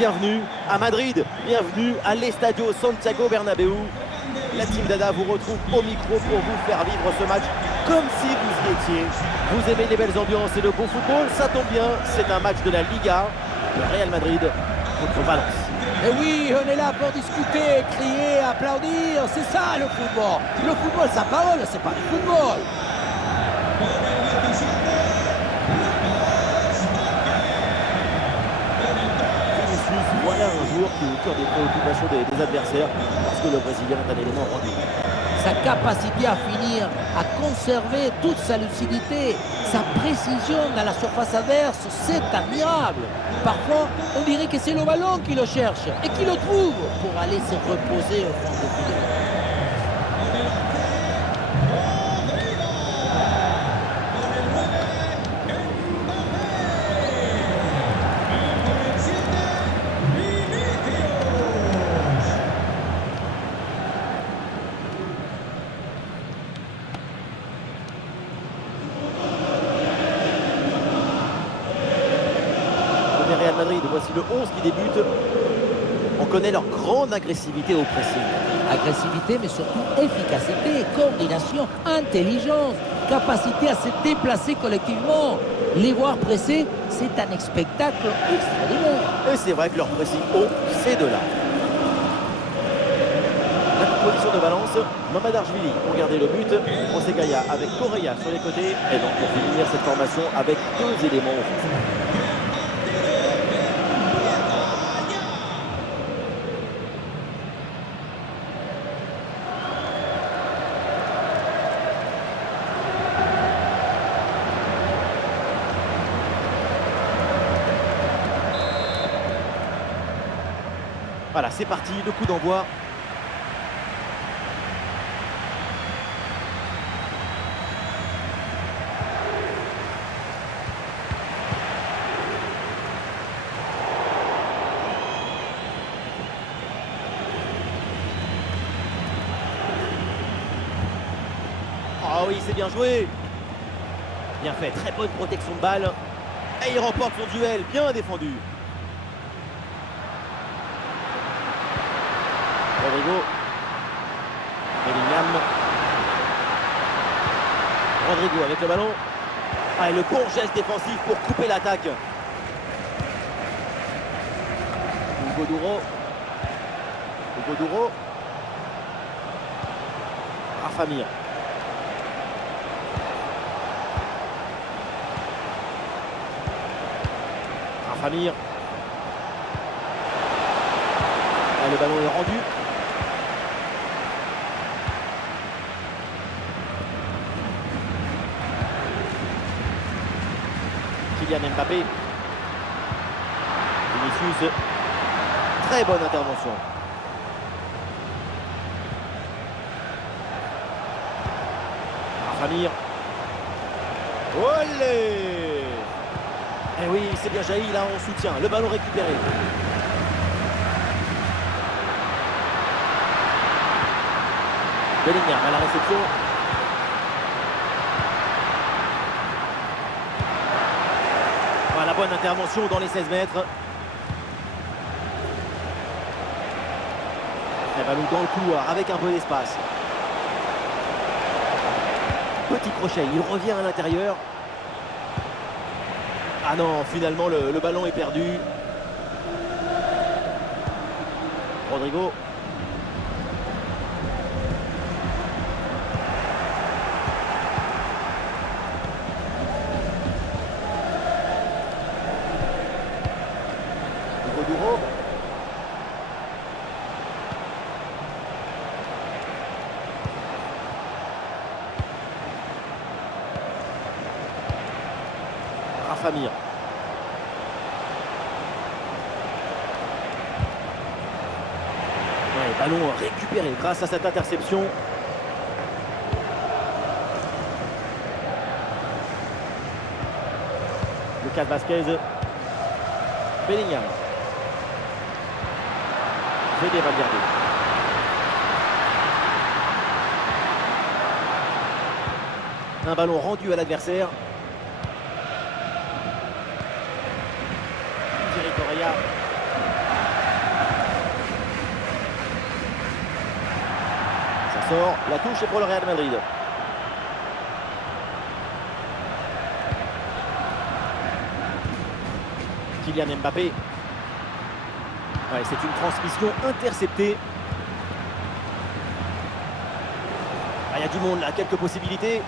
Bienvenue à Madrid, bienvenue à l'Estadio Santiago Bernabéu. La team Dada vous retrouve au micro pour vous faire vivre ce match comme si vous y étiez. Vous aimez les belles ambiances et le beau football, ça tombe bien, c'est un match de la Liga, le Real Madrid contre Valence. Et oui, on est là pour discuter, crier, applaudir, c'est ça le football. Le football, sa parole, c'est pas le football. Voilà un joueur qui est au cœur des préoccupations des adversaires parce que le Brésilien est un élément rendu. Sa capacité à finir, à conserver toute sa lucidité, sa précision dans la surface adverse, c'est admirable. Parfois, on dirait que c'est le ballon qui le cherche et qui le trouve pour aller se reposer au fond du filet. Real Madrid, voici le 11 qui débute. On connaît leur grande agressivité au pressing. Agressivité, mais surtout efficacité, coordination, intelligence, capacité à se déplacer collectivement. Les voir presser, c'est un spectacle extraordinaire. Et c'est vrai que leur pressing haut, c'est de là. La composition de Valence, Mamadardashvili pour garder le but, José Gaya avec Correa sur les côtés. Et donc pour finir cette formation avec deux éléments offensifs. Voilà, c'est parti, le coup d'envoi. Ah oui, c'est bien joué. Bien fait, très bonne protection de balle. Et il remporte son duel, bien défendu. Rodrigo. Bellingham. Rodrigo avec le ballon. Ah, et le bon geste défensif pour couper l'attaque. Hugo Duro. Hugo Duro. Rafa Mir. Rafa Mir. Ah, le ballon est rendu. Kylian Mbappé. Vinicius. Très bonne intervention. Rafa Mir. Olé! Eh oui, c'est bien jailli là en soutien. Le ballon récupéré. Bellingham à la réception. La bonne intervention dans les 16 mètres. Et ballon dans le couloir avec un peu d'espace. Petit crochet, il revient à l'intérieur. Ah non, finalement le ballon est perdu. Rodrigo. Duro. Rafa Mir. Ouais, ballon récupéré grâce à cette interception. Lucas Vazquez. Bellingham. Fede Valverde. Un ballon rendu à l'adversaire. Thierry Correa. sort. La touche est pour le Real Madrid. Kylian Mbappé. Ouais, c'est une transmission interceptée. Ah, il y a du monde là, quelques possibilités.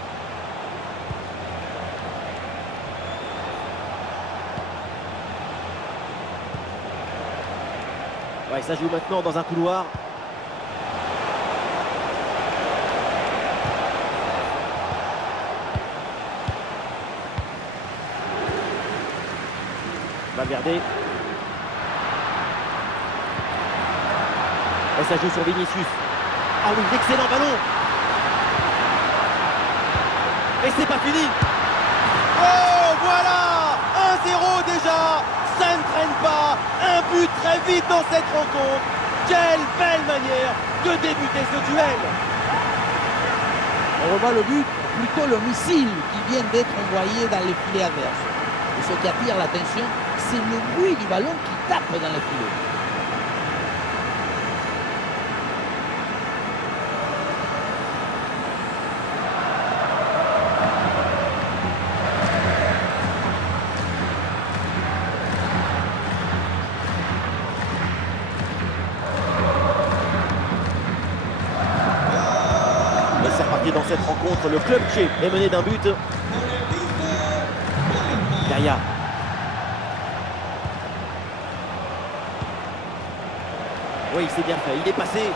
Ouais, ça joue maintenant dans un couloir. Valverde. Et ça joue sur Vinicius. Ah oui, excellent ballon. Et c'est pas fini. Oh, voilà 1-0 déjà. Ça ne traîne pas. Un but très vite dans cette rencontre. Quelle belle manière de débuter ce duel. On revoit le but, plutôt le missile qui vient d'être envoyé dans les filets adverses. Et ce qui attire l'attention, c'est le bruit du ballon qui tape dans les filets. C'est reparti dans cette rencontre. Le club Tché est mené d'un but. Gaïa. Oui, c'est bien fait. Il est passé.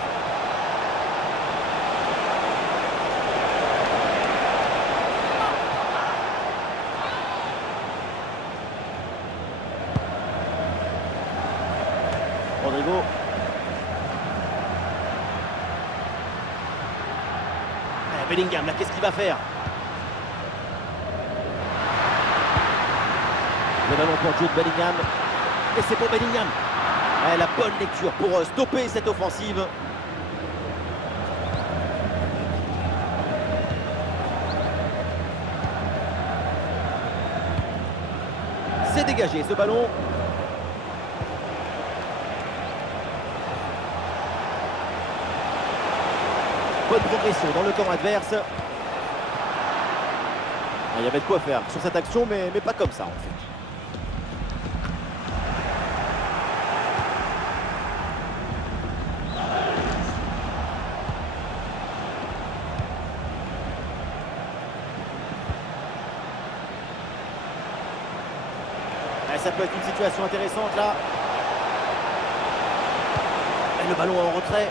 Rodrigo. Bellingham, là, qu'est-ce qu'il va faire? Le ballon pour Jude Bellingham. Et c'est pour Bellingham. Ouais, la bonne lecture pour stopper cette offensive. C'est dégagé ce ballon. Bonne progression dans le camp adverse. Il y avait de quoi faire sur cette action, mais pas comme ça en fait. Ça peut être une situation intéressante là. Et le ballon en retrait.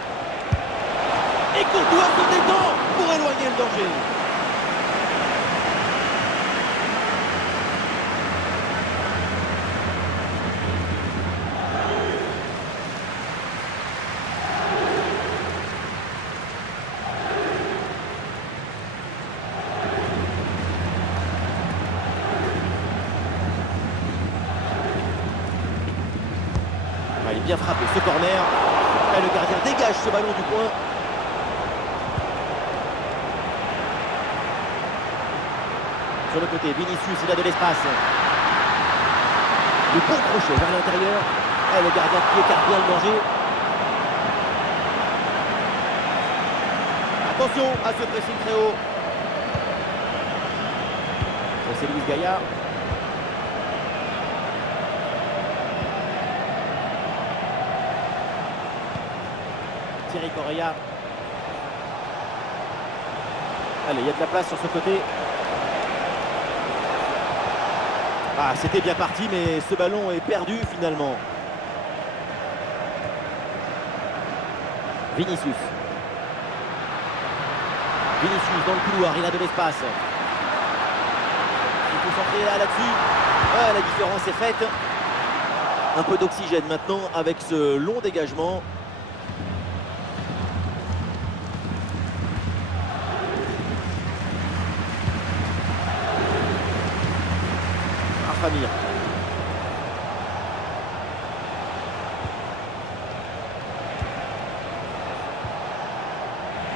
Et Courtois se détend pour éloigner le danger. Il est bien frappé ce corner. Et le gardien dégage ce ballon du coin. Sur le côté, Vinicius, il a de l'espace. Le bon crochet vers l'intérieur. Et le gardien qui écarte bien le danger. Attention à ce pressing très haut. C'est Luis Gaïa. Thierry Correa. Allez, il y a de la place sur ce côté. Ah, c'était bien parti, mais ce ballon est perdu finalement. Vinicius. Vinicius dans le couloir, il a de l'espace. Il faut centrer là-dessus. Ah, la différence est faite. Un peu d'oxygène maintenant avec ce long dégagement. Famille.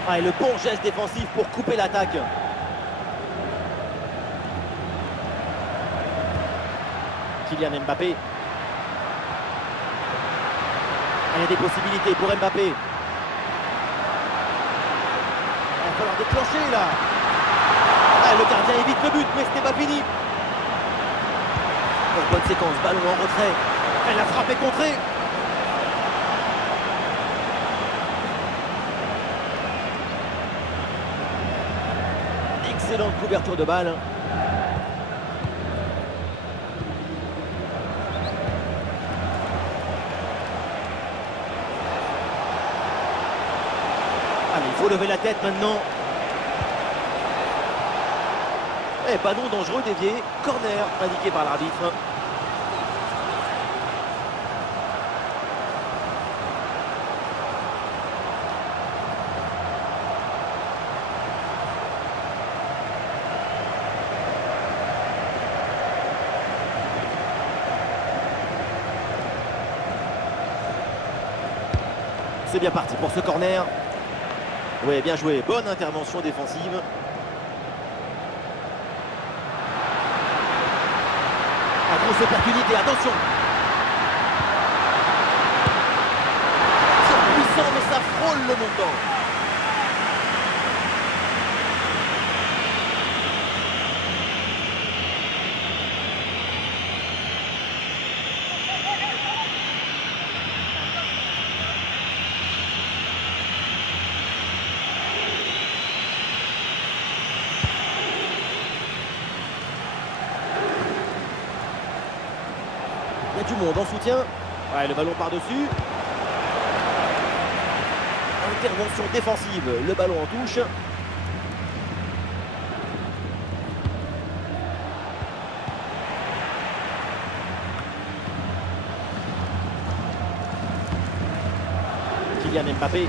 Ah, et le bon geste défensif pour couper l'attaque. Kylian Mbappé. Ah, il y a des possibilités pour Mbappé. falloir déclencher là. Ah, le gardien évite le but, mais ce n'est pas fini. Oh, bonne séquence, ballon en retrait. Elle a frappé contrée. Excellente couverture de balle. Allez, il faut lever la tête maintenant. Et ballon dangereux dévié, corner indiqué par l'arbitre. C'est bien parti pour ce corner. Oui, bien joué. Bonne intervention défensive. La grosse opportunité, attention. C'est puissant, mais ça frôle le montant. Il y a du monde en soutien. Ouais, le ballon par-dessus. Intervention défensive. Le ballon en touche. Kylian Mbappé.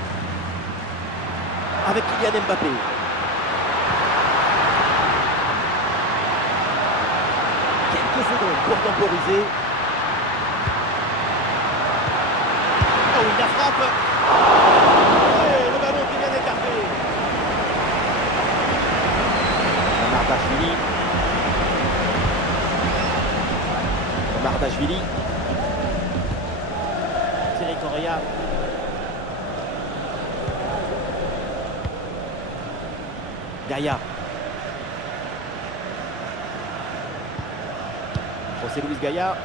Avec Kylian Mbappé. Quelques secondes pour temporiser. Oh, la frappe. Ouais, le ballon qui vient d'écarter. Mardashvili. Mardashvili. Thierry Correa. Gaïa. José Luis Gaïa.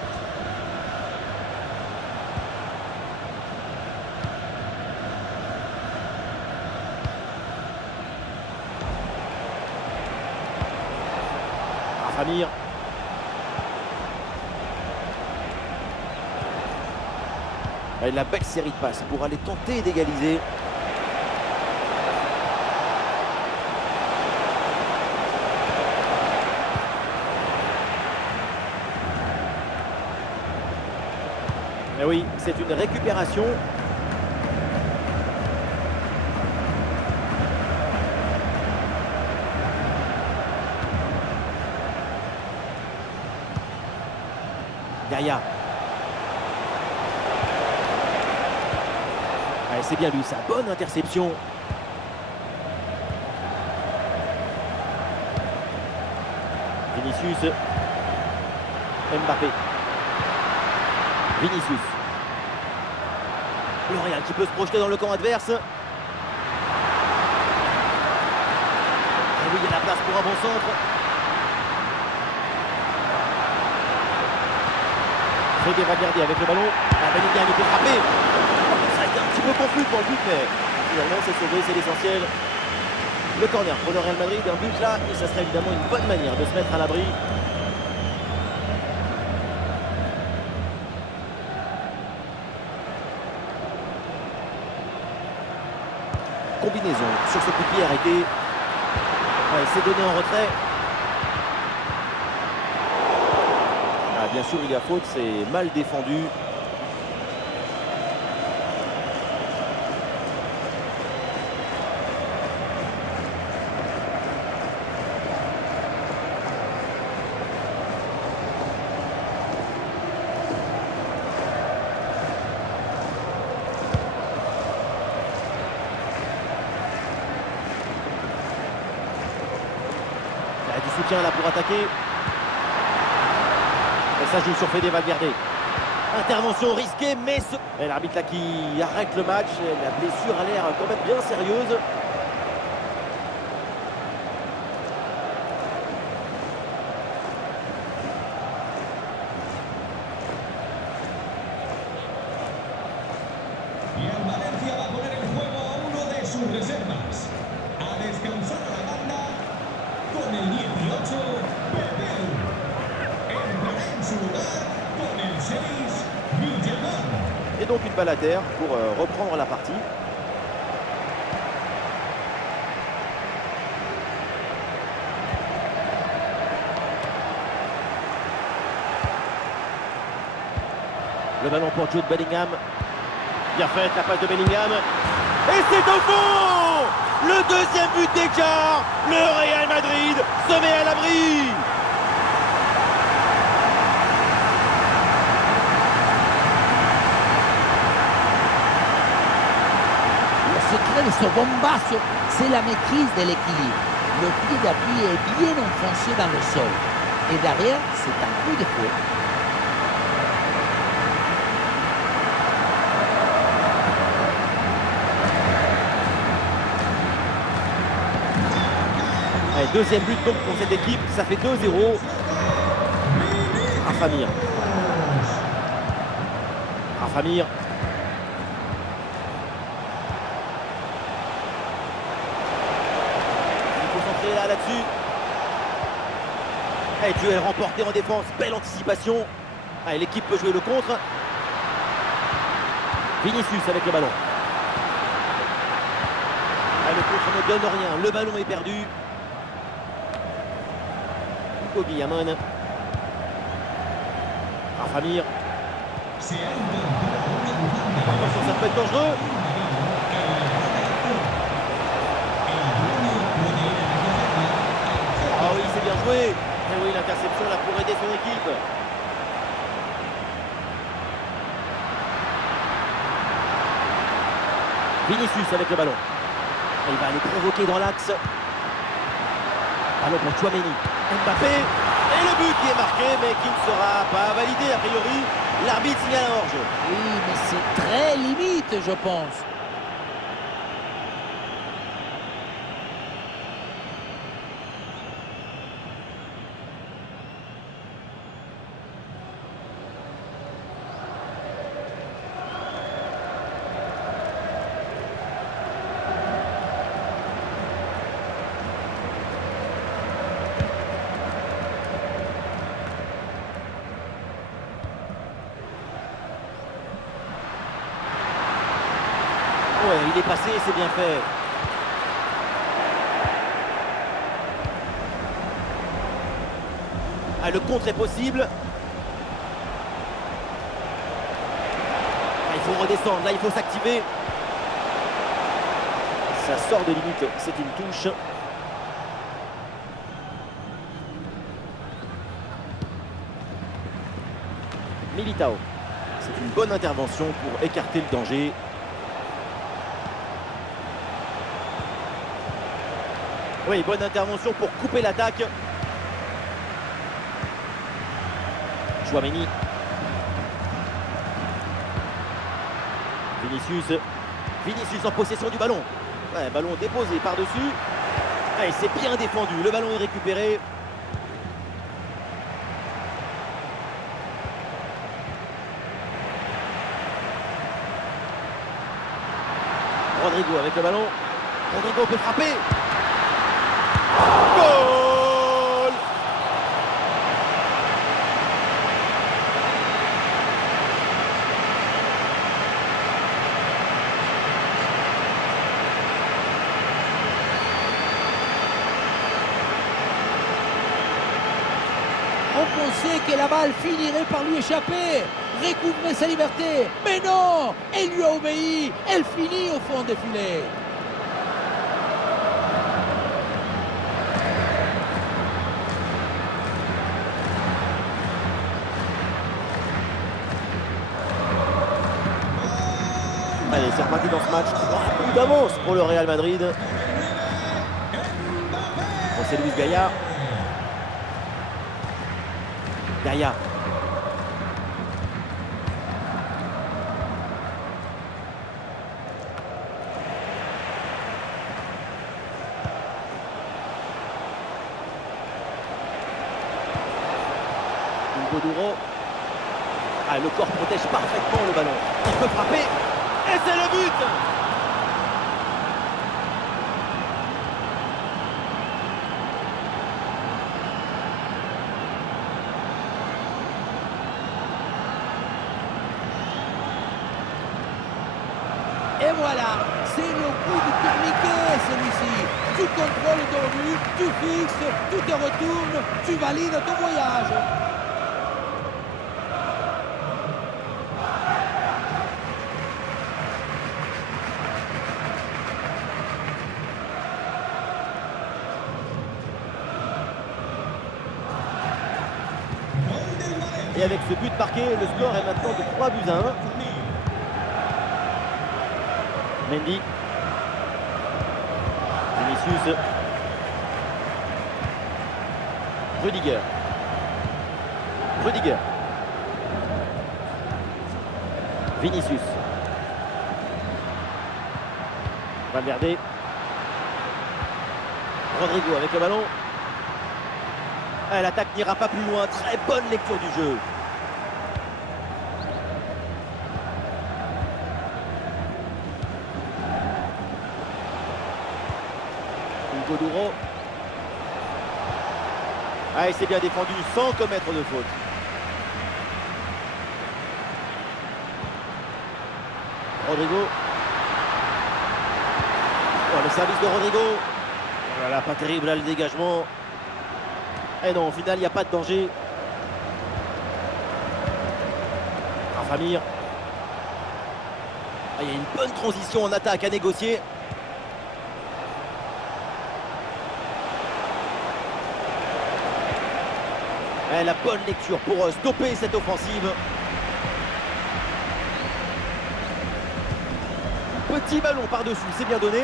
Amir. Et la belle série de passes pour aller tenter d'égaliser. Et oui, c'est une récupération. Gaïa. Allez, c'est bien lui, sa bonne interception. Vinicius. Mbappé. Vinicius. Le Real qui peut se projeter dans le camp adverse. Et oui, il y a la place pour un bon centre. Fede Valverde avec le ballon. La Benitez a été frappé. Ça a été un petit peu confus pour le but, mais finalement c'est sauvé, c'est l'essentiel. Le corner pour le Real Madrid, un but là, et ça serait évidemment une bonne manière de se mettre à l'abri. Combinaison sur ce coup de pied arrêté. Ouais, c'est donné en retrait. Ah, bien sûr, il y a faute, c'est mal défendu. Il y a du soutien là pour attaquer. Et ça joue sur Fede Valverde. Intervention risquée, mais et l'arbitre là qui arrête le match. La blessure a l'air quand même bien sérieuse. va a poner en juego a uno de sus reservas. A descansar a la banda con el 18, Pepeu. Entrará en su lugar con el 6, Guillamón. Et donc une balle à terre pour reprendre la partie. Le ballon pour Jude Bellingham. Bien faite la passe de Bellingham. Et c'est au fond! Le deuxième but d'écart. Le Real Madrid se met à l'abri. Le secret de ce bombasso, c'est la maîtrise de l'équilibre. Le pied d'appui est bien enfoncé dans le sol. Et derrière, c'est un coup de fouet. Allez, deuxième but donc pour cette équipe, ça fait 2-0. Rafamir. Rafamir. Il faut s'entrer là-dessus. Allez, duel remporté en défense, belle anticipation. Allez, l'équipe peut jouer le contre. Vinicius avec le ballon. Allez, le contre ne donne rien, le ballon est perdu. Guillamon. Rafamir. Attention, ça peut être dangereux. Ah oui, c'est bien joué. Et oui, l'interception là pour aider son équipe. Vinicius avec le ballon. Et il va aller provoquer dans l'axe. Ballon pour Tchouaméni. Mbappé, et le but qui est marqué mais qui ne sera pas validé a priori. L'arbitre signale un hors-jeu. Oui, mais c'est très limite, je pense. Ouais, il est passé, c'est bien fait. Ah, le contre est possible. Ah, il faut redescendre, là il faut s'activer. Ça sort de limite, c'est une touche. Militao. C'est une bonne intervention pour écarter le danger. Oui, bonne intervention pour couper l'attaque. Tchouaméni. Vinicius. Vinicius en possession du ballon. Ouais, ballon déposé par-dessus. Ah, c'est bien défendu. Le ballon est récupéré. Rodrigo avec le ballon. Rodrigo peut frapper. Goal! On pensait que la balle finirait par lui échapper, recouvrer sa liberté. Mais non, elle lui a obéi, elle finit au fond des filets. Allez, c'est reparti dans ce match. 3 buts d'avance pour le Real Madrid. Bon, c'est Luis Gaia. Gaia. Duro. Ah, le corps protège parfaitement le ballon. Il peut frapper. Et c'est le but voilà, c'est le coup du tourniquet celui-ci. Tu contrôles ton but, tu fixes, tu te retournes, tu valides ton voyage. Et avec ce but marqué, le score est maintenant de 3-1. Mendy. Vinicius. Rudiger. Vinicius. Valverde. Rodrigo avec le ballon. L'attaque n'ira pas plus loin. Très bonne lecture du jeu. Goduro. Il s'est bien défendu sans commettre de faute. Rodrigo. Le service de Rodrigo. Oh là là, pas terrible là le dégagement. Et non, au final, il n'y a pas de danger. Famir. Il y a une bonne transition en attaque à négocier. La bonne lecture pour stopper cette offensive. Petit ballon par-dessus, c'est bien donné.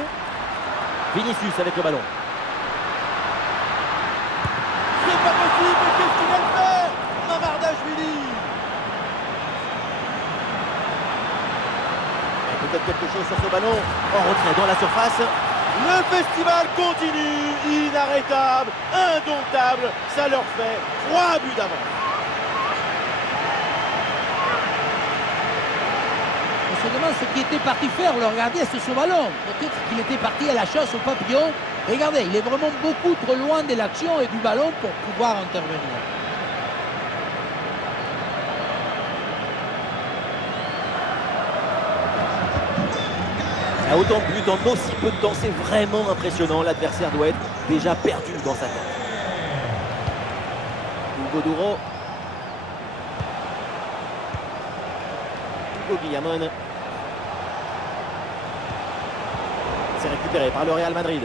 Vinicius avec le ballon. C'est pas possible, mais qu'est-ce qu'il vient de faire? Mamardashvili. Peut-être quelque chose sur ce ballon. En retrait dans la surface. Le festival continue, inarrêtable, indomptable, ça leur fait 3 buts d'avance. On se demande ce qui était parti faire le gardien sur ce ballon. Peut-être qu'il était parti à la chasse au papillon. Regardez, il est vraiment beaucoup trop loin de l'action et du ballon pour pouvoir intervenir. Autant de buts en aussi peu de temps, c'est vraiment impressionnant. L'adversaire doit être déjà perdu dans sa tête. Goduro. Guillamon. C'est récupéré par le Real Madrid.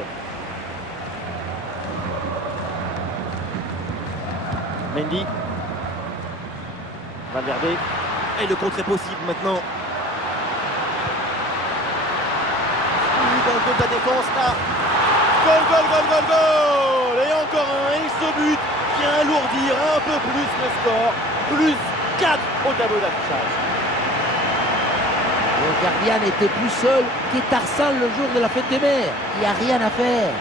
Mendy. Valverde. Et le contre est possible maintenant. Dans le dos de la défense là. Goal. Et encore un. Et ce but vient alourdir un peu plus le score. Plus 4 au tableau d'affichage. Le gardien n'était plus seul que Tarzan le jour de la fête des mers. Il n'y a rien à faire.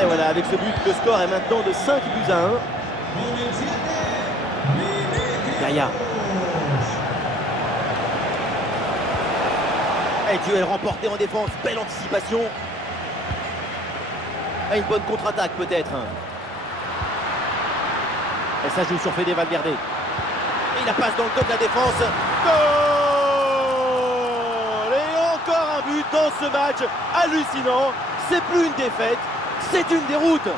Et voilà, avec ce but, le score est maintenant de 5-1. Gaïa. Et duel remporté en défense, belle anticipation. Et une bonne contre-attaque peut-être. Et ça joue sur Fede Valverde. Et la passe dans le dos de la défense. Goal! Et encore un but dans ce match hallucinant. C'est plus une défaite, c'est une déroute.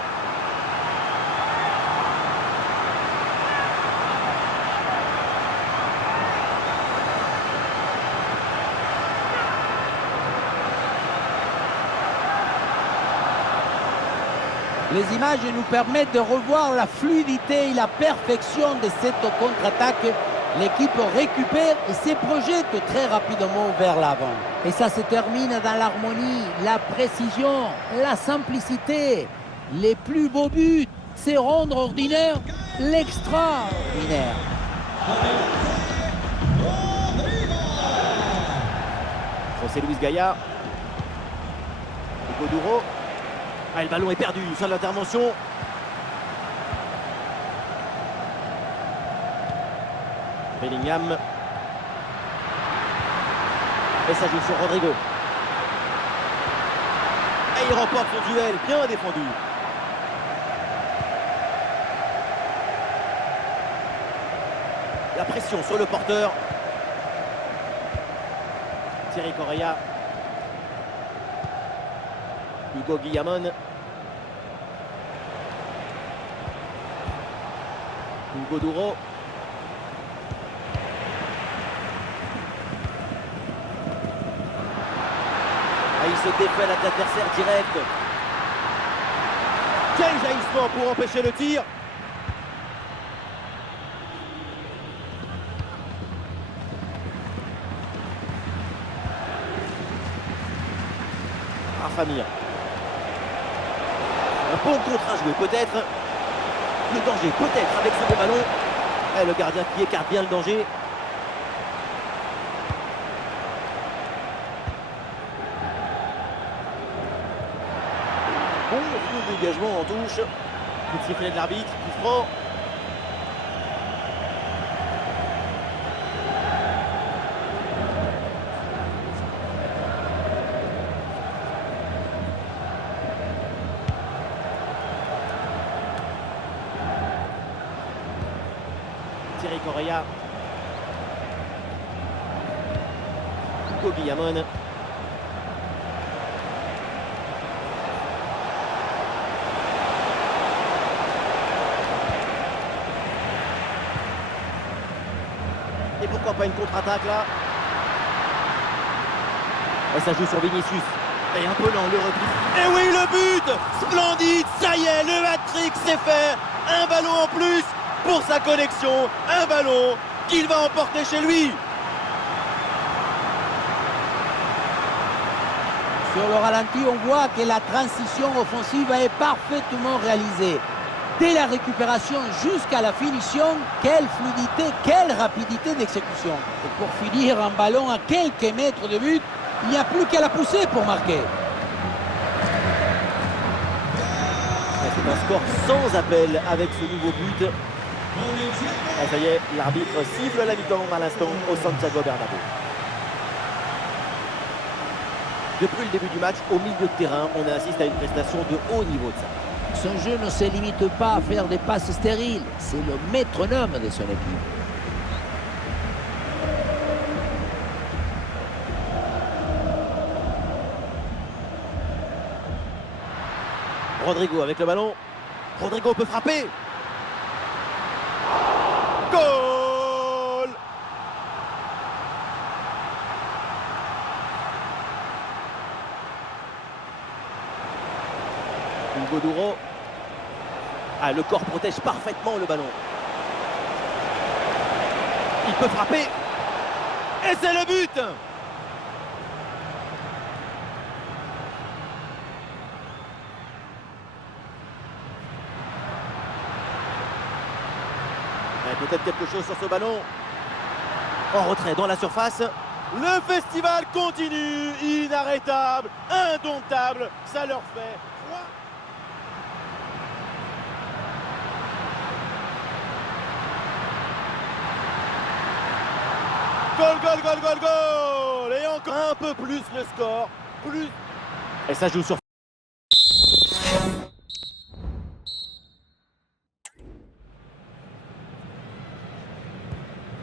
Les images nous permettent de revoir la fluidité et la perfection de cette contre-attaque. L'équipe récupère et se projette très rapidement vers l'avant. Et ça se termine dans l'harmonie, la précision, la simplicité. Les plus beaux buts, c'est rendre ordinaire l'extraordinaire. José Luis Gaïa. Goduro. Le ballon est perdu sur l'intervention. Bellingham. Et ça joue sur Rodrigo. Et il remporte son duel, bien défendu. pression sur le porteur. Thierry Correia. Hugo Guillamon. Hugo Duro. Il se défait l'adversaire direct. Quel jaillissement pour empêcher le tir. Rafa Mir. Un bon contre à jouer peut-être. Le danger peut-être avec ce beau ballon. Et le gardien qui écarte bien le danger. Bon dégagement en touche. Coup de sifflet de l'arbitre, coup franc. Thierry Correia. Hugo Guillamon. Et pourquoi pas une contre-attaque là. Et ça joue sur Vinicius. Et un peu lent le repli. Et oui, le but. Splendide, ça y est, le hat-trick c'est fait. Un ballon en plus pour sa collection. Un ballon qu'il va emporter chez lui. Sur le ralenti, on voit que la transition offensive est parfaitement réalisée. Dès la récupération jusqu'à la finition, quelle fluidité, quelle rapidité d'exécution. Et pour finir, un ballon à quelques mètres de but, il n'y a plus qu'à la pousser pour marquer. C'est un score sans appel avec ce nouveau but. Ah, ça y est, l'arbitre siffle la mi-temps à l'instant au Santiago Bernabéu. Depuis le début du match, au milieu de terrain, on assiste à une prestation de haut niveau de ça. Son jeu ne se limite pas à faire des passes stériles. C'est le métronome de son équipe. Rodrigo avec le ballon. Rodrigo peut frapper. Goal! Hugo Duro. Ah, le corps protège parfaitement le ballon. Il peut frapper. Et c'est le but! Peut-être quelque chose sur ce ballon. En retrait dans la surface. Le festival continue. Inarrêtable. Indomptable. Ça leur fait 3. Goal, goal, goal, goal, goal. Et encore un peu plus le score. Plus. Et ça joue sur.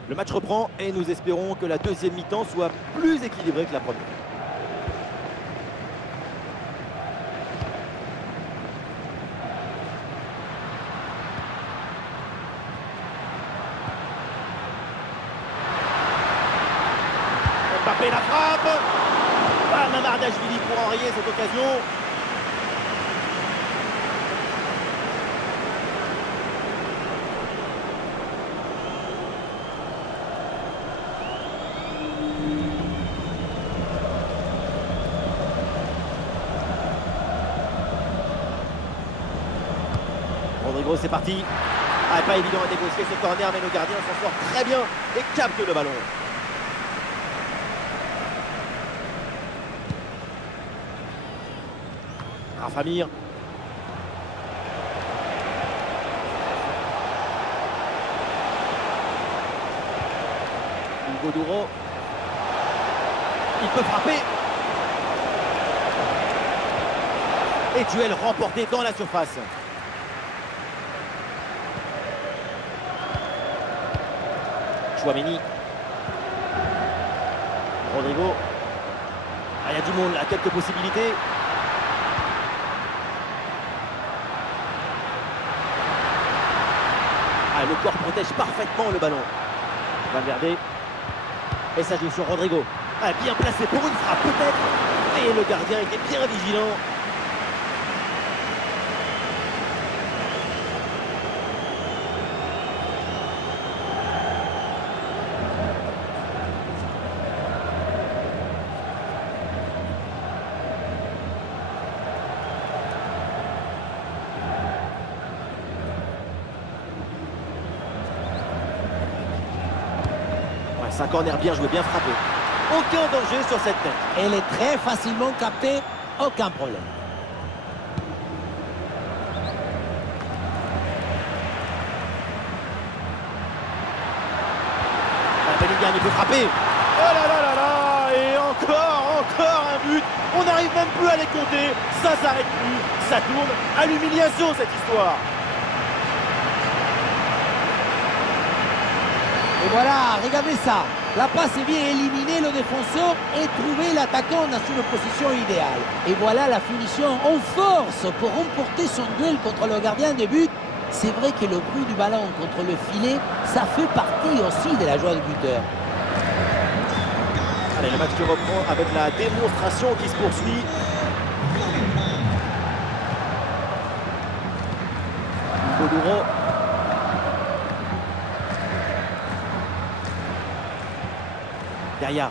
Le match reprend et nous espérons que la deuxième mi-temps soit plus équilibrée que la première. Mbappé la frappe. Ah, Mamardashvili pour enrayer cette occasion. Rodrigo, c'est parti. Ah, pas évident à négocier ce corner, mais le gardien s'en sort très bien et capte le ballon. Rafa Mir. Hugo Duro. Il peut frapper. Et duel remporté dans la surface. Chouameni. Rodrigo. Ah, il y a du monde là, quelques possibilités. Ah, le corps protège parfaitement le ballon. Valverde. Et ça joue sur Rodrigo. Ah, bien placé pour une frappe peut-être. Et le gardien était bien vigilant. C'est un corner bien joué, bien frappé. Aucun danger sur cette tête. Elle est très facilement captée, aucun problème. Bellingham, il peut frapper. Oh là là là là. Et encore un but. On n'arrive même plus à les compter. Ça s'arrête plus. Ça tourne à l'humiliation cette histoire. Et voilà, regardez ça. La passe vient éliminer le défenseur et trouver l'attaquant dans une position idéale. Et voilà la finition en force pour remporter son duel contre le gardien de but. C'est vrai que le bruit du ballon contre le filet, ça fait partie aussi de la joie du buteur. Allez, le match qui reprend avec la démonstration qui se poursuit. Goduro. Derrière.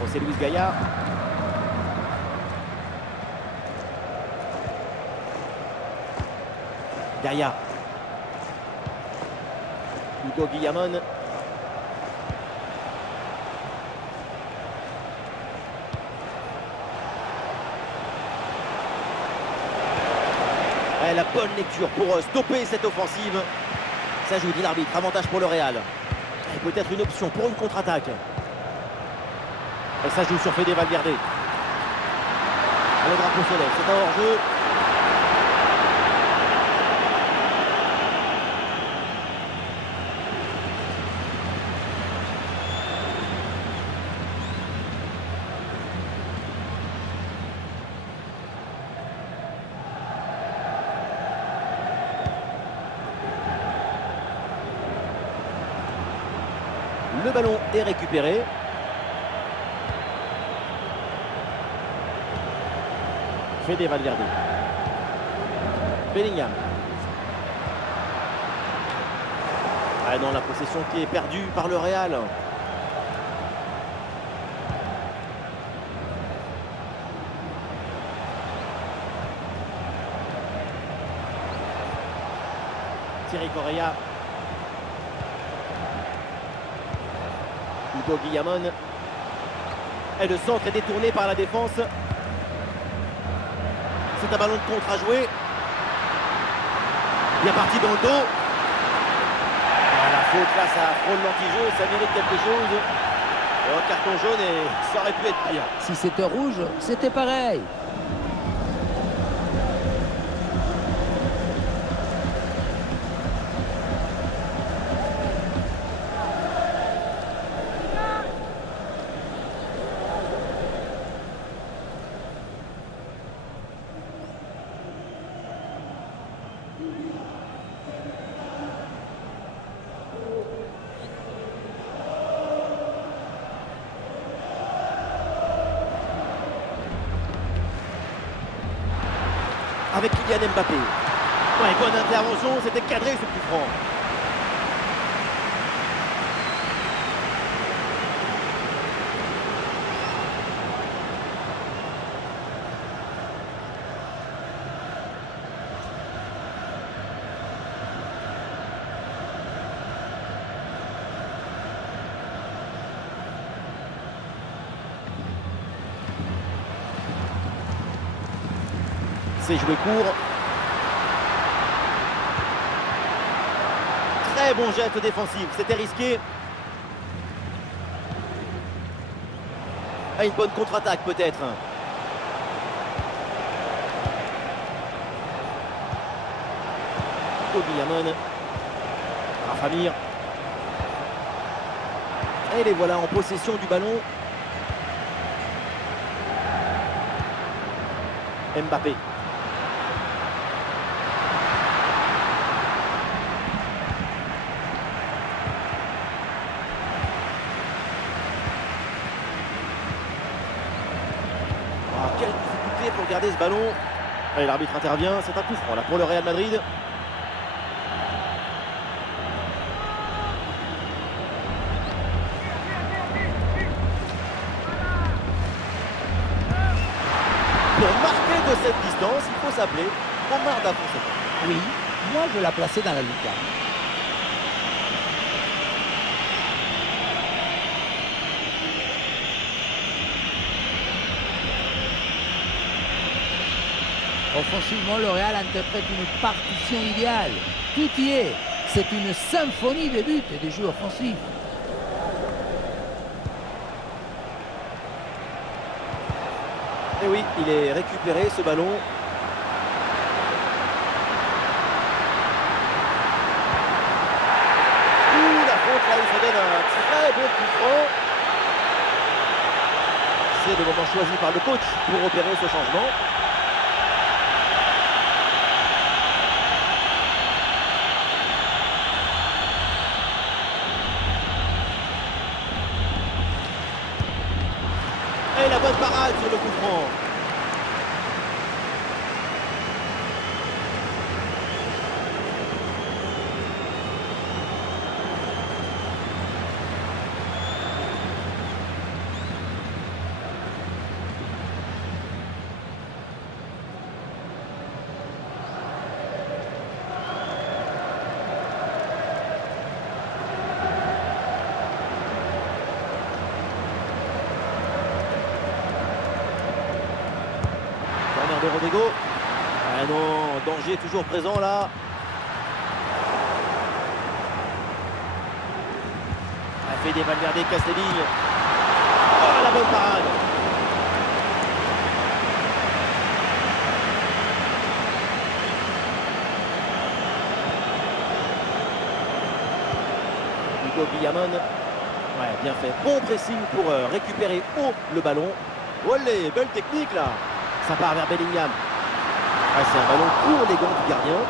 José Luis Gaya. Derrière. Hugo Guillamon. La bonne lecture pour stopper cette offensive. Ça joue, dit l'arbitre, avantage pour le Real. Et peut-être une option pour une contre-attaque. Et ça joue sur Fede Valverde. Le drapeau se lève, c'est un hors-jeu. Le ballon est récupéré. Fede Valverde. Bellingham. Ah non, la possession qui est perdue par le Real. Thierry Correa. Hugo Guillamon. Et le centre est détourné par la défense. C'est un ballon de contre à jouer. Bien parti dans le dos. Ah, la faute là, ça frôle l'anti-jeu, ça mérite quelque chose. Et un carton jaune et ça aurait pu être pire. Si c'était rouge, c'était pareil. Avec Kylian Mbappé. Ouais, bonne intervention, c'était cadré ce coup franc. C'est joué court. Très bon geste défensif, c'était risqué. Ah, une bonne contre-attaque peut-être. Nico Guillamon. Rafa Mir. Et les voilà en possession du ballon. Mbappé. Quelle difficulté pour garder ce ballon. Allez, l'arbitre intervient, c'est un coup franc là pour le Real Madrid. Pour marquer de cette distance, il faut s'appeler Omar Da Fonseca. Oui, moi je la plaçais dans la lucarne. Offensivement, le Real interprète une partition idéale. Tout y est. C'est une symphonie de buts et de jeux offensifs. Et oui, il est récupéré ce ballon. La faute là, il se donne un très bon coup franc. C'est le moment choisi par le coach pour opérer ce changement. Et la bonne parade sur le coup franc. De Rodrigo. Ah non, danger toujours présent là. A fait des Valverde Castelli. Oh la bonne parade. Nico Guillamon. Ouais, bien fait. Bon pressing pour récupérer haut le ballon. Olé, belle technique là. Ça part vers Bellingham. Ah, c'est un ballon pour les gants du gardien.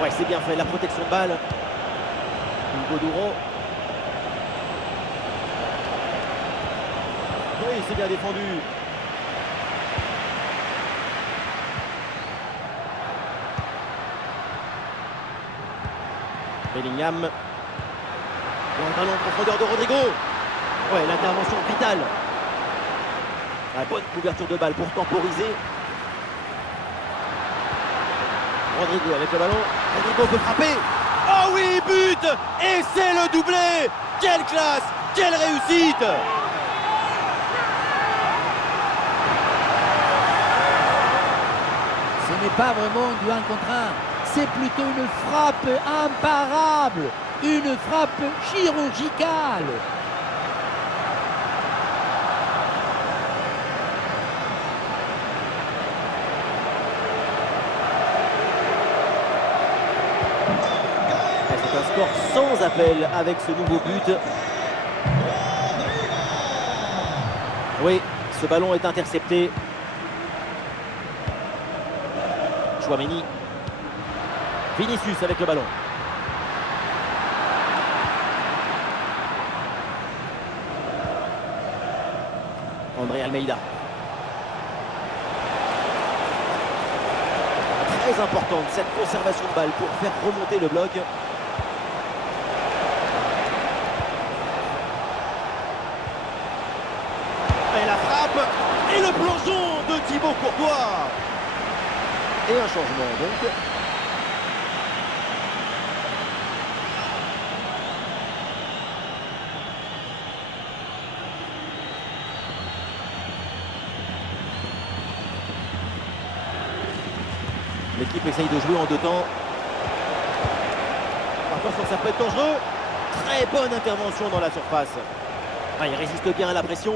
Ouais, c'est bien fait, la protection de balle. Hugo Duro. Oui, c'est bien défendu. Bellingham. Un ballon en profondeur de Rodrigo. Ouais, l'intervention vitale. La bonne couverture de balle pour temporiser. Rodrigo avec le ballon. Rodrigo peut frapper. Oh oui, but. Et c'est le doublé. Quelle classe, quelle réussite. Ce n'est pas vraiment du 1 contre 1. C'est plutôt une frappe imparable. Une frappe chirurgicale. C'est un score sans appel avec ce nouveau but. Oui, ce ballon est intercepté. Chouameni. Vinicius avec le ballon. André Almeida. Très importante cette conservation de balle pour faire remonter le bloc. Et la frappe et le plongeon de Thibaut Courtois. Et un changement donc. L'équipe essaye de jouer en deux temps. Attention, ça peut être dangereux. Très bonne intervention dans la surface. Ah, il résiste bien à la pression.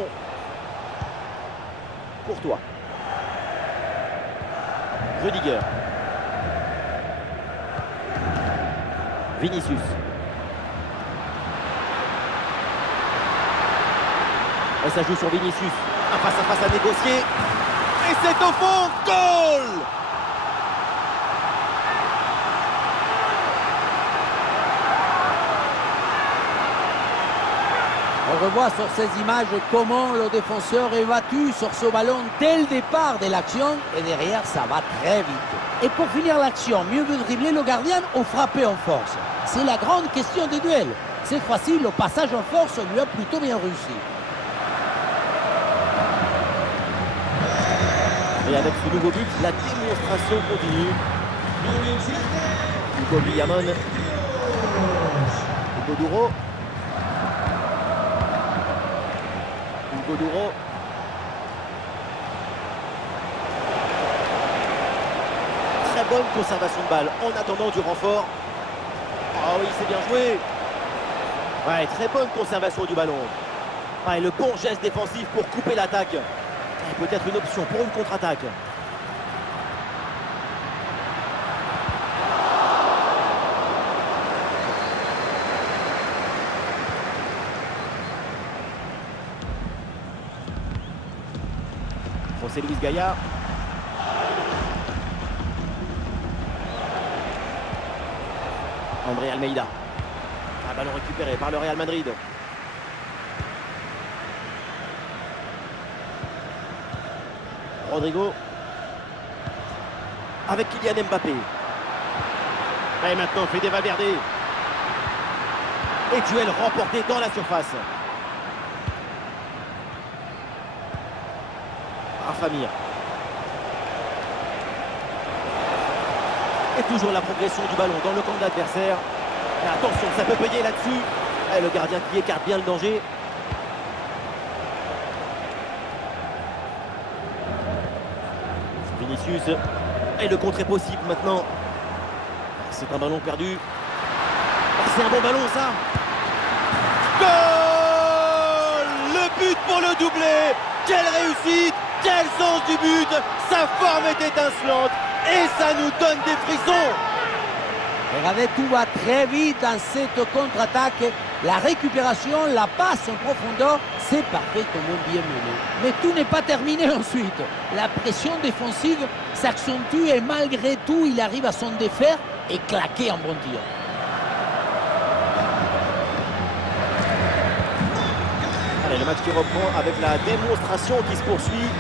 Courtois. Rudiger. Vinicius. Et ça joue sur Vinicius. Un face à face à négocier. Et c'est au fond. Goal! On revoit sur ces images comment le défenseur est battu sur ce ballon dès le départ de l'action et derrière ça va très vite. Et pour finir l'action, mieux vaut dribbler le gardien ou frapper en force. C'est la grande question des duels. Cette fois-ci, le passage en force lui a plutôt bien réussi. Et avec ce nouveau but, la démonstration continue. Hugo Guillamon. Hugo Duro. Hugo Duro. Très bonne conservation de balle en attendant du renfort. Ah oui, c'est bien joué. Ouais, très bonne conservation du ballon. Ah, et le bon geste défensif pour couper l'attaque. Peut-être une option pour une contre-attaque. José Luis Gaya. André Almeida. Un ballon récupéré par le Real Madrid. Rodrigo. Avec Kylian Mbappé. Et maintenant Fede Valverde. Et duel remporté dans la surface. Rafa Mir. Et toujours la progression du ballon dans le camp de l'adversaire. Mais attention, ça peut payer là-dessus. Et le gardien qui écarte bien le danger. Vinicius. Et le contre est possible maintenant. C'est un ballon perdu. C'est un bon ballon ça. Goal! Le but pour le doublé. Quelle réussite! Quel sens du but! Sa forme est étincelante et ça nous donne des frissons! Regardez, tout va très vite dans cette contre-attaque. La récupération, la passe en profondeur, c'est parfaitement bien mené. Mais tout n'est pas terminé ensuite. La pression défensive s'accentue et malgré tout, il arrive à s'en défaire et claquer un bon tir. Allez, le match qui reprend avec la démonstration qui se poursuit.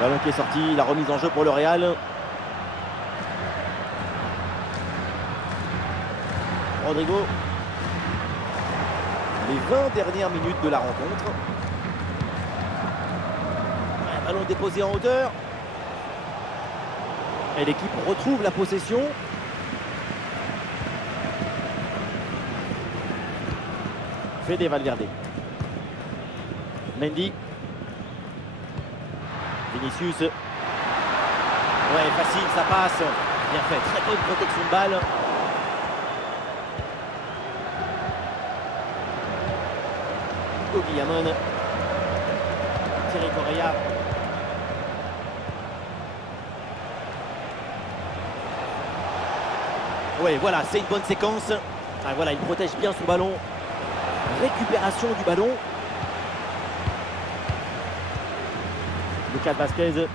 Ballon qui est sorti, la remise en jeu pour le Real. Rodrigo. Les 20 dernières minutes de la rencontre. Un ballon déposé en hauteur. Et l'équipe retrouve la possession. Fede Valverde. Mendy. Vinicius. Ouais, facile, ça passe. Bien fait, très bonne protection de balle. Hugo Guillamon. Thierry Correa. Ouais, voilà, c'est une bonne séquence. Ah, voilà, il protège bien son ballon. Récupération du ballon. Lucas Vazquez.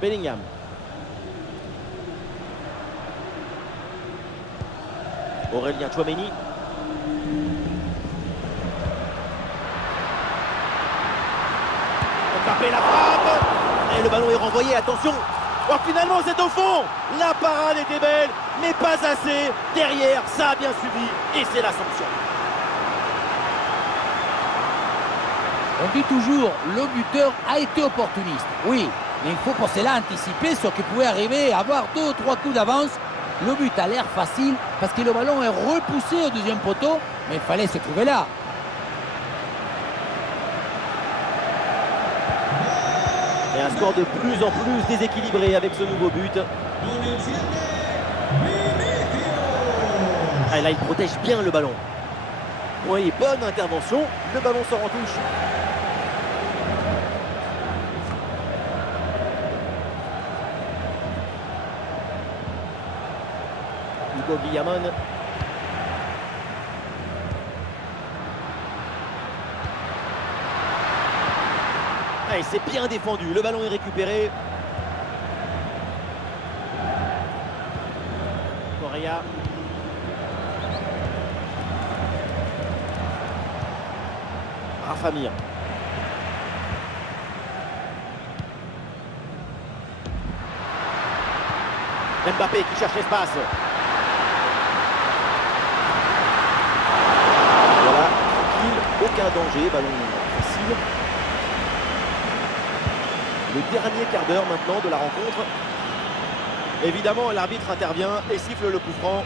Bellingham. Aurélien Tchouaméni. Mbappé la frappe. Et le ballon est renvoyé, attention. Oh, finalement c'est au fond. La parade était belle, mais pas assez. Derrière, ça a bien suivi et c'est la sanction. On dit toujours, le buteur a été opportuniste. Oui, mais il faut pour cela anticiper ce qui pouvait arriver, avoir 2 ou 3 coups d'avance. Le but a l'air facile parce que le ballon est repoussé au deuxième poteau, mais il fallait se trouver là. Et un score de plus en plus déséquilibré avec ce nouveau but. Ah, là, il protège bien le ballon. Oui, bonne intervention. Le ballon sort en touche. Hugo Guillamon. Ah, c'est bien défendu. Le ballon est récupéré. Correa. Rafa Mir. Mbappé qui cherche l'espace. Voilà, tranquille, aucun danger, ballon facile. Le dernier quart d'heure maintenant de la rencontre. Évidemment, l'arbitre intervient et siffle le coup franc.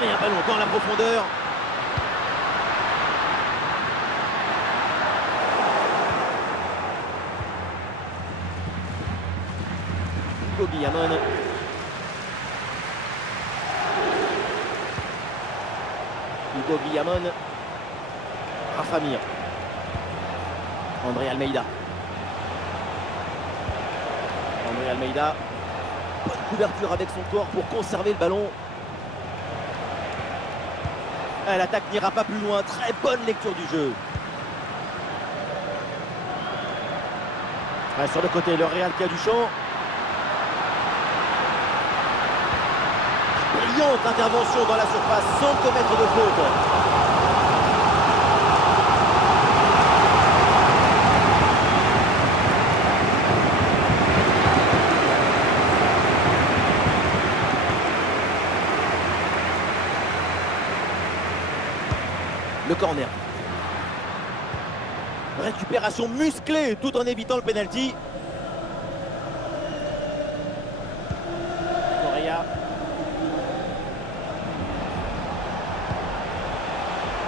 Et un ballon dans la profondeur. Hugo Guillamon. Hugo Guillamon. Rafa Mir. André Almeida. André Almeida. Bonne couverture avec son corps pour conserver le ballon. L'attaque n'ira pas plus loin. Très bonne lecture du jeu. Sur le côté, le Real qui a du champ. Brillante intervention dans la surface sans commettre de faute. Le corner. Récupération musclée tout en évitant le penalty. Correa.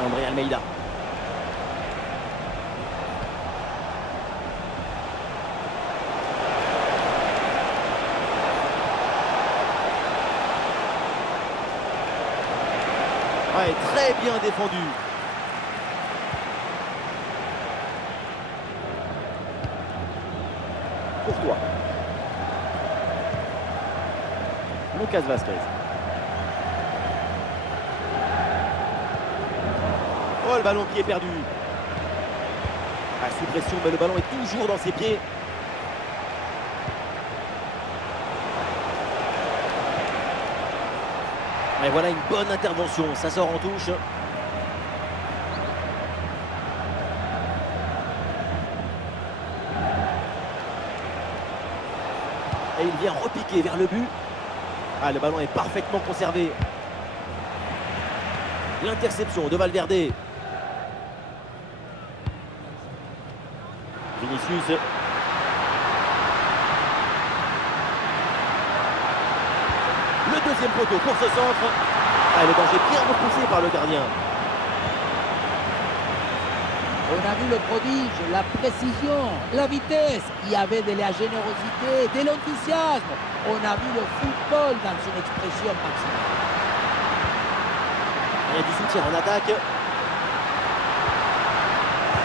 André Almeida. Ouais, très bien défendu. Courtois. Lucas Vazquez. Oh, le ballon qui est perdu. Sous pression, mais le ballon est toujours dans ses pieds. Et voilà une bonne intervention, ça sort en touche. Et il vient repiquer vers le but. Le ballon est parfaitement conservé. L'interception de Valverde. Vinicius. Le deuxième poteau pour ce centre. Le danger bien repoussé par le gardien. On a vu le prodige, la précision, la vitesse. Il y avait de la générosité, de l'enthousiasme. On a vu le football dans son expression maximale. Il y a du soutien en attaque.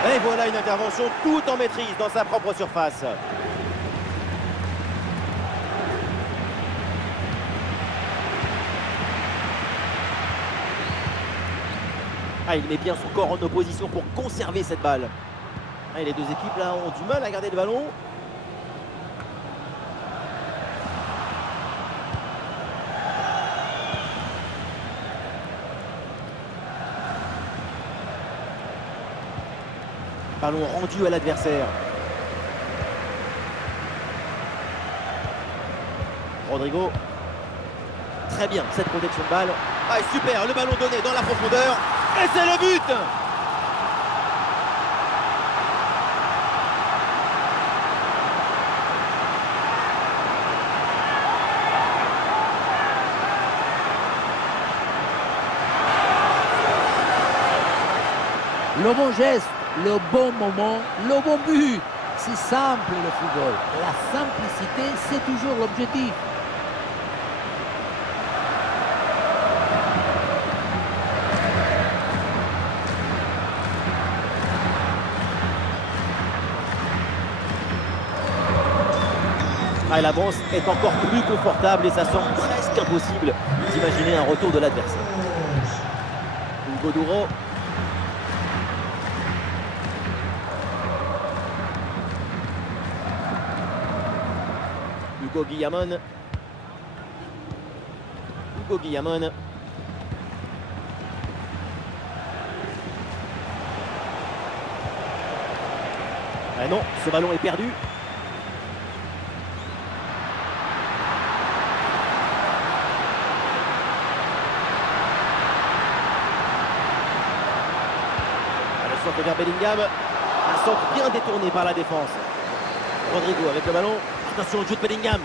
Et voilà une intervention tout en maîtrise dans sa propre surface. Il met bien son corps en opposition pour conserver cette balle. Les deux équipes là ont du mal à garder le ballon. Ballon rendu à l'adversaire. Rodrigo. Très bien cette protection de balle. Super, le ballon donné dans la profondeur. Et c'est le but! Le bon geste, le bon moment, le bon but. C'est simple le football. La simplicité, c'est toujours l'objectif. Ah, l'avance est encore plus confortable et ça semble presque impossible d'imaginer un retour de l'adversaire. Hugo Duro. Hugo Guillamon. Hugo Guillamon. Ah non, ce ballon est perdu. Le centre vers Bellingham. Un centre bien détourné par la défense. Rodrigo avec le ballon. Attention au jeu de Bellingham.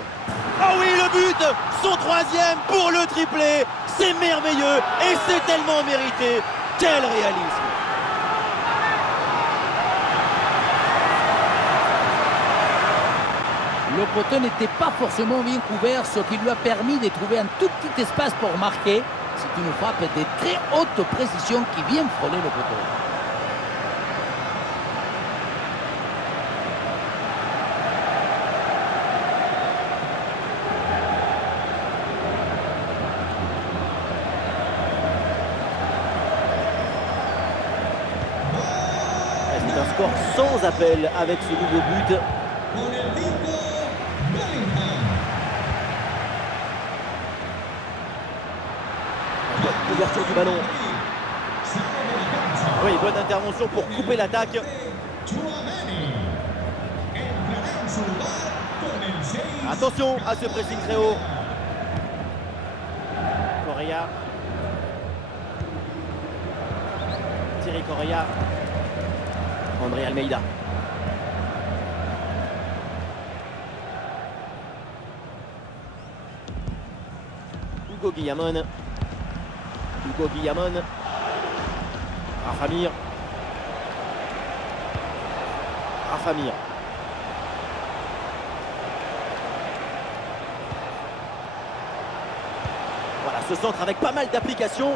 Oh oui, le but, son troisième pour le triplé. C'est merveilleux et c'est tellement mérité. Quel réalisme. Le poteau n'était pas forcément bien couvert, ce qui lui a permis de trouver un tout petit espace pour marquer. C'est une frappe de très haute précision qui vient frôler le poteau. C'est un score sans appel avec ce nouveau but. Con el 5, Bellingham. Bonne ouverture du ballon. Sale de la cancha. Oui, bonne intervention pour couper l'attaque. Tchouaméni. Entrará en su lugar con el 6. Attention à ce pressing très haut. Correa. Thierry Correa. André Almeida. Hugo Guillamon. Hugo Guillamon. Rafa Mir. Rafa Mir. Voilà, ce centre avec pas mal d'applications.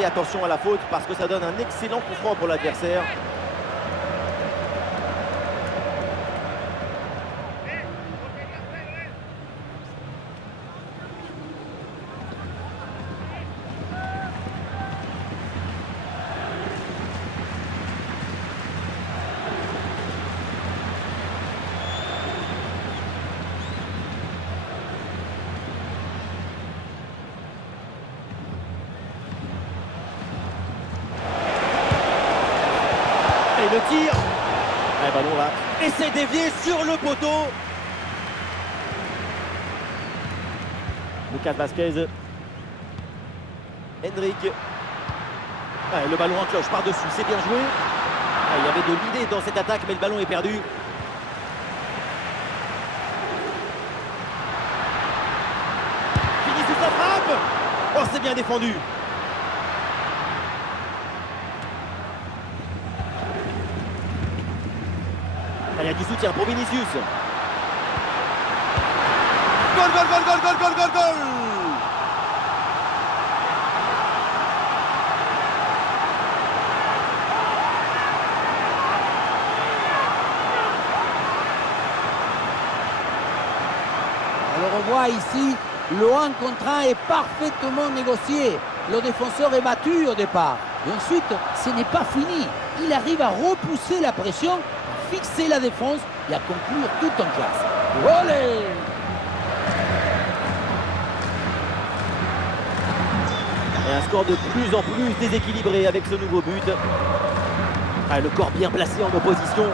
Et attention à la faute parce que ça donne un excellent coup franc pour l'adversaire. Et le tir. Ah, ballon là. Et c'est dévié sur le poteau. Lucas Vazquez. Hendrik. Ah, le ballon en cloche par-dessus, c'est bien joué. Ah, il y avait de l'idée dans cette attaque, mais le ballon est perdu. Vinicius la frappe. Oh, c'est bien défendu. Il y a du soutien pour Vinicius. Goal, goal, goal, goal, goal, goal, goal, goal. Alors on voit ici, le 1 contre 1 est parfaitement négocié. Le défenseur est battu au départ. Et ensuite, ce n'est pas fini. Il arrive à repousser la pression, fixer la défense et à conclure tout en classe. Olé! Et un score de plus en plus déséquilibré avec ce nouveau but. Ah, le corps bien placé en opposition.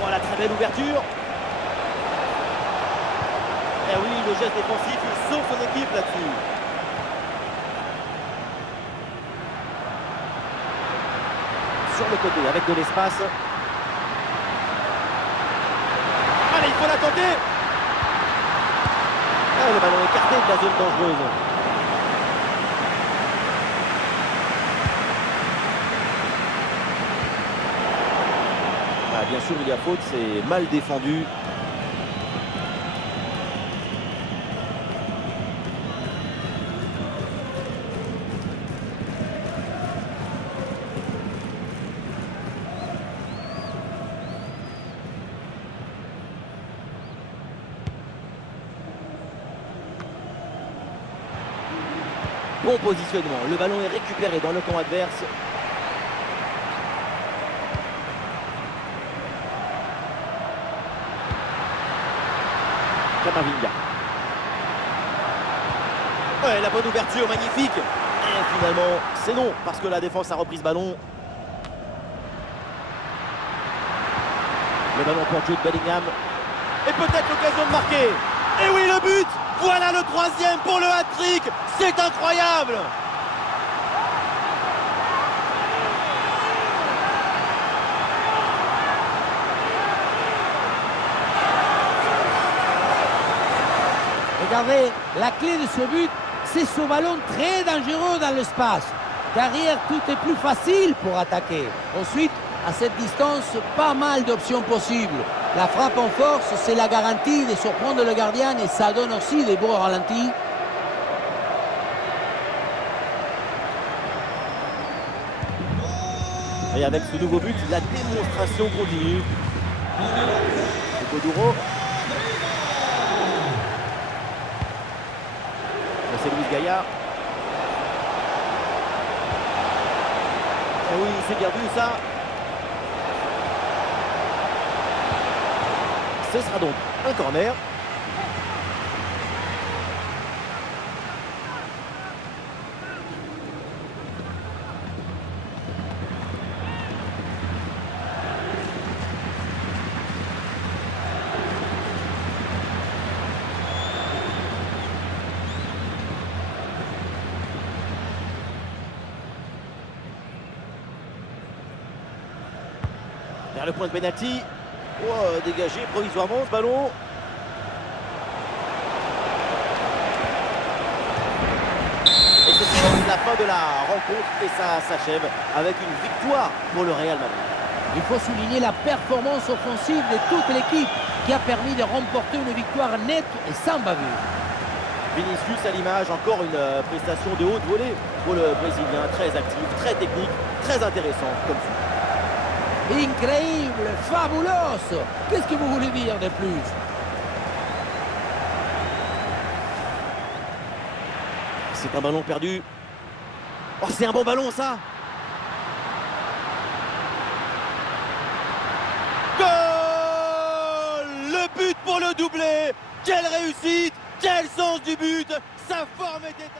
Voilà, très belle ouverture. Et oui, le geste défensif, il sauve son équipe là-dessus. Sur le côté, avec de l'espace. Allez, il faut la tenter. le ballon écarté de la zone dangereuse. Ah, bien sûr, il y a faute, c'est mal défendu. Bon positionnement, le ballon est récupéré dans le camp adverse. Camavinga. Ouais, la bonne ouverture, magnifique. Et finalement, c'est non, parce que la défense a repris ce ballon. Le ballon pour Jude Bellingham. Et peut-être l'occasion de marquer. Et oui, le but! Voilà le troisième pour le hat-trick. C'est incroyable! Regardez, la clé de ce but, c'est ce ballon très dangereux dans l'espace. Derrière, tout est plus facile pour attaquer. Ensuite, à cette distance, pas mal d'options possibles. La frappe en force, c'est la garantie de surprendre le gardien et ça donne aussi des beaux ralentis. Et avec ce nouveau but, la démonstration continue. Coduro. C'est Luis Gaillard. Et oui, c'est bien vu ça. Ce sera donc un corner. Vers le point de pénalty. Oh, dégagé provisoirement ce ballon. Et c'est la fin de la rencontre et ça s'achève avec une victoire pour le Real Madrid. Il faut souligner la performance offensive de toute l'équipe qui a permis de remporter une victoire nette et sans bavure. Vinicius à l'image, encore une prestation de haute volée pour le Brésilien, très actif, très technique, très intéressant comme ça. Incroyable, fabuloso. Qu'est-ce que vous voulez dire de plus? C'est un ballon perdu. Oh, c'est un bon ballon ça. Goal! Le but pour le doublé. Quelle réussite! Quel sens du but! Sa forme était...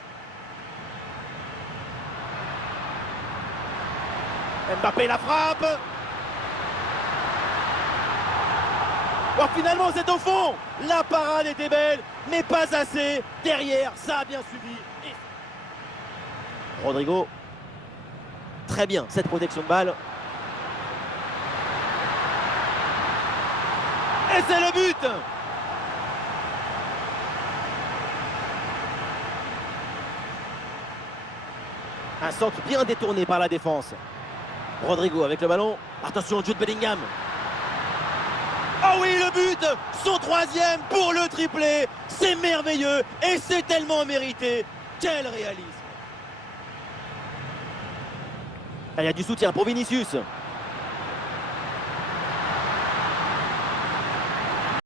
Mbappé la frappe. Oh, finalement, c'est au fond. La parade était belle, mais pas assez. Derrière, ça a bien suivi. Et... Rodrigo. Très bien, cette protection de balle. Et c'est le but. Un centre bien détourné par la défense. Rodrigo avec le ballon. Attention, Jude Bellingham. Oh oui, le but! Son troisième pour le triplé. C'est merveilleux et c'est tellement mérité. Quel réalisme! Il y a du soutien pour Vinicius.